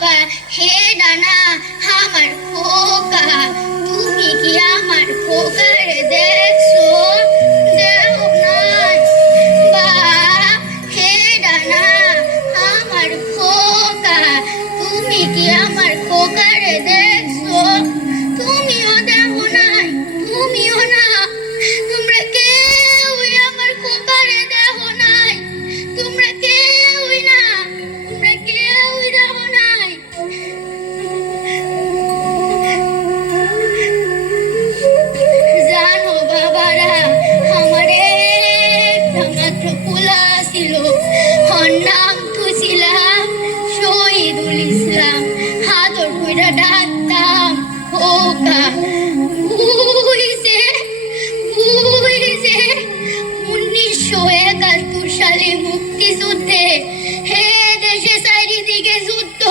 বাবা হে নানা আমার খোকা, তুমি কি আমার খোকারে দেখছো? দেহ নাই বাপ হে নানা আমার খোকা, তুমি কি আমার খোকারে দেখছো? তুমিও দেহ নাই, তুমিও না, তোমরা কেউই আমার খোকারে দেহ নাই, তোমরা কেউই না, তোমরা কেউই দেহ নাই। জানো বাবারা আমার একটা মাত্র পোলা ছিল, ওর নাম তুছিলাম শহীদুল ইসলাম, আদর কইরা ডাকতাম খোকা। ওই যে 1971 সালে মুক্তিযুদ্ধে হে দেশে চারিদিকে যুদ্ধ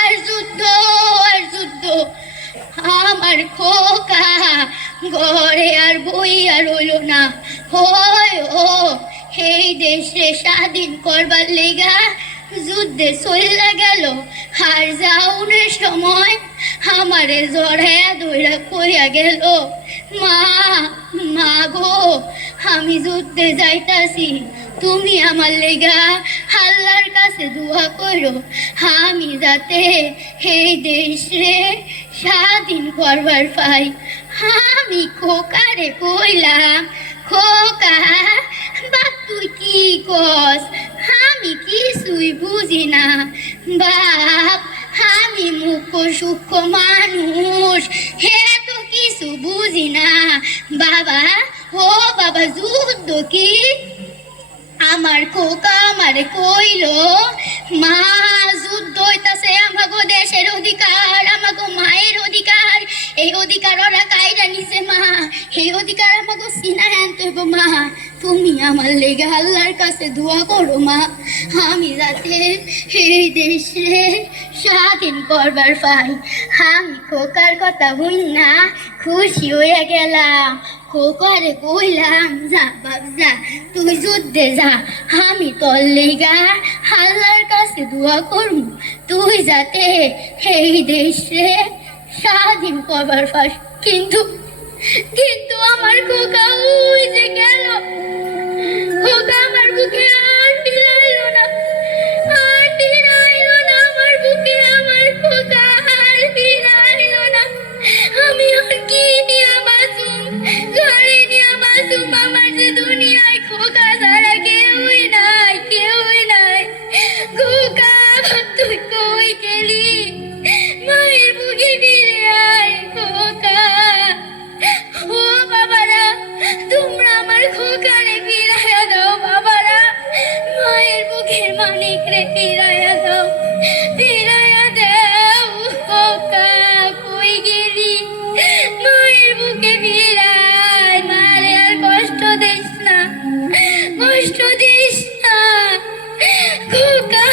আর যুদ্ধ আর যুদ্ধ, আমার খোকা ঘরে আর বই আর রইল না, হয় ও এই দেশে স্বাধীন করবার লেগা যুদ্ধে চলে গেল, আর যাওনের সময় আমারে জড়াইয়া ধইরা কইয়া গেল, মা মা গো আমি যুদ্ধে যাইতাছি, তুমি আমার লেগা আল্লাহর কাছে দোয়া করো, আমি যাতে এই দেশে স্বাধীন করবার পাই। আমি খোকারে কইলাম, খোকা বাপ তুই কি কস, আমি কিছুই বুঝি না বাপ, আমি মুখ্য সূক্ষ্ম মানুষ, হে তো কিছু বুঝি না বাবা। ও বাবা যুদ্ধ কি? আমার খোকা আমারে কইল, মা যুদ্ধ হইতাছে আমাগো দেশের অধিকার, আমাগো মায়ের অধিকার, এই অধিকার ওরা কাইরা নিছে মা, এই অধিকার আমাগো সিনায় আনতে হইব মা, তুমি আমার লেগে আল্লাহর কাছে দোয়া করো মা, আমি যাতে এই দেশে স্বাধীন করবার পাই। আমি খোকার কথা হই না খুশি হইয়া গেলাম, খোকারে কইলাম যা বাপ যা তুই যুদ্ধে যা, আমি তোর লেগা আল্লাহর কাছে দোয়া করব, তুই যাতে এই দেশে স্বাধীন করবার পাস। কিন্তু কিন্তু আমার খোকা ওই যে গেল, খোকা আমার বুকে আর ফিরাইলো না, আর ফিরাইলো না আমার বুকে, আমার খোকা আর ফিরাইলো না, আমি আর কি নিয়ে বাঁচুম, ঘরে নিয়ে বাঁচুম, আমার যে দুনিয়ায় খোকা ছাড়া কেউই নাই, কেউই নাই। খোকা তুই কই গেলি, মায়ের বুকে ফিরে আয় খোকা। ও বাবারা তোমরা আমার খোকারে ফিরাইয়া দাও, বাবারা মায়ের বুকের মানিক রে ফিরাইয়া দাও, ফিরাইয়া দাও খোকা কই গেলি, মায়ের বুকে ফিরাই, মারে আর কষ্ট দিস না, কষ্ট দিস না খোকা।